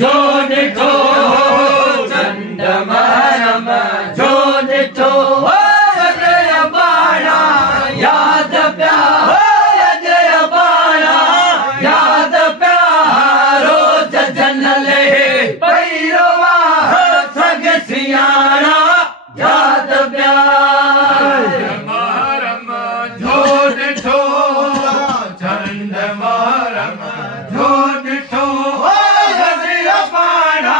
जो ॾिठो चंड महरम जो ॾिठो अजय बाणा याद पिया अजय बाणा याद पिया रोज जनले पैरवा सग सियाणा याद पिया महरम जो ॾिठो चंड महरम जो ॾिठो अजय बाणा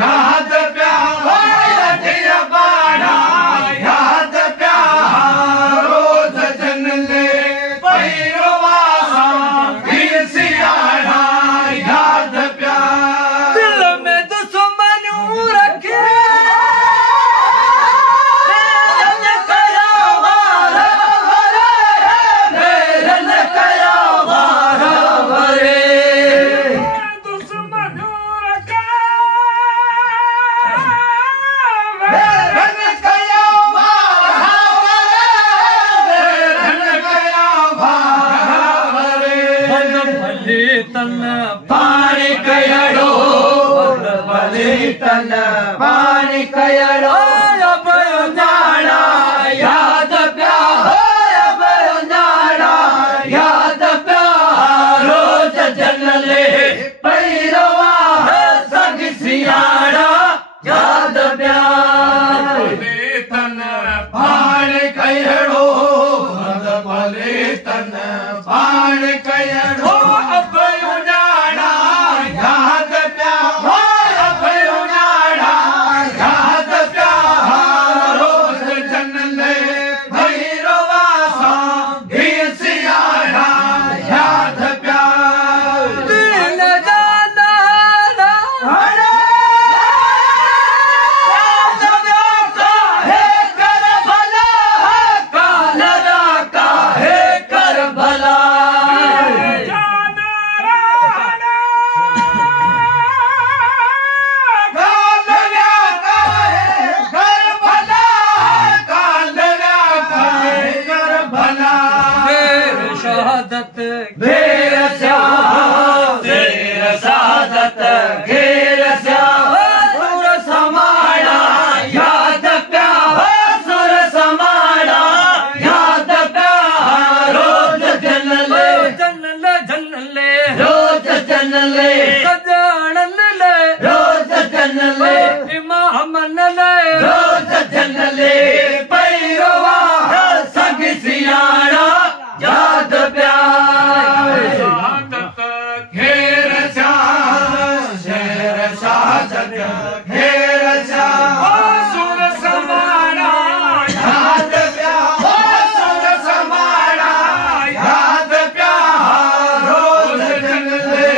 याद पिया अजय बाणा याद पिया रोज जनले पैरवा सियाणा याद पिया दिल में दुश्मनू रखे तन पानी कयड़ो भले तन पानी कयड़ो अब नाड़ा याद पिया अब नाड़ा याद पिया रोज जनले पैरवा सग सियाणा याद पिया भले तन पानी कयड़ो भले तन पानी कयड़ो घेर सादत घेर सुर समाणा याद पिया सुर समाणा याद पिया रोज जनले जनले जनले रोज जनले सजाणले रोज जनले इमाम नले रोज जनले पैरवा सग सियाणा याद पिया घेर शेर सादत घेर सुर समाणा याद पिया सुर समाणा याद पिया रोज जनले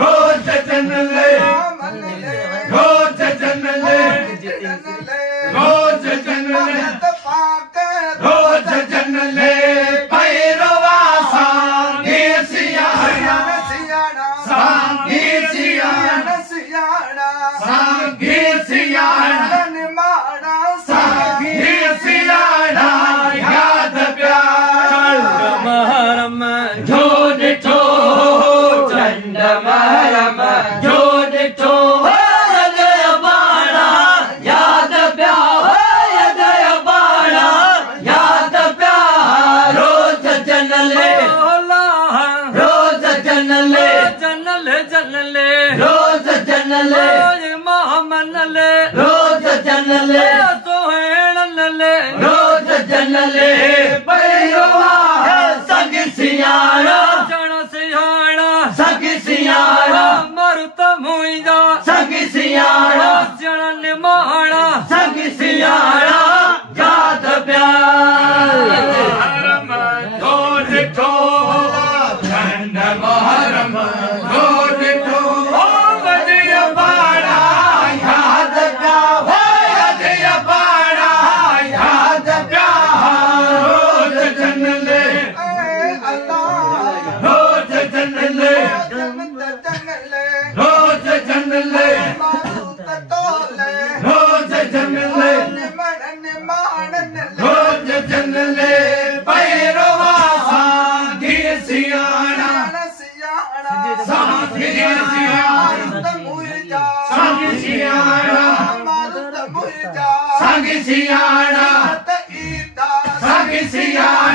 रोज जनले रोज जनले रोज जनले रोज जनले पैरवा सांगी सियाणा सांगी सियाणा सांगी सियाणा सांगी सियाणा याद पिया चंड महरम जो ॾिठो चंड महरम जो ॾिठो अजय बाणा याद पिया अजय बाणा याद पिया रोज जनले रोज जनले जनले जनले रोज जनले महामनले रोज जनले सोहेणले रोज जनले पैरवा सग सियाणा सियाणा सग सियाणा मरुत मुइजा सग सियाणा जन माणा सग सियाणा याद पिया महरम जो ॾिठो चंड महरम जो ॾिठो अजय बाणा याद पिया अजय बाणा याद पिया सियाणा मारुत मुर्जा संग सियाणा त ईदा संग सियाणा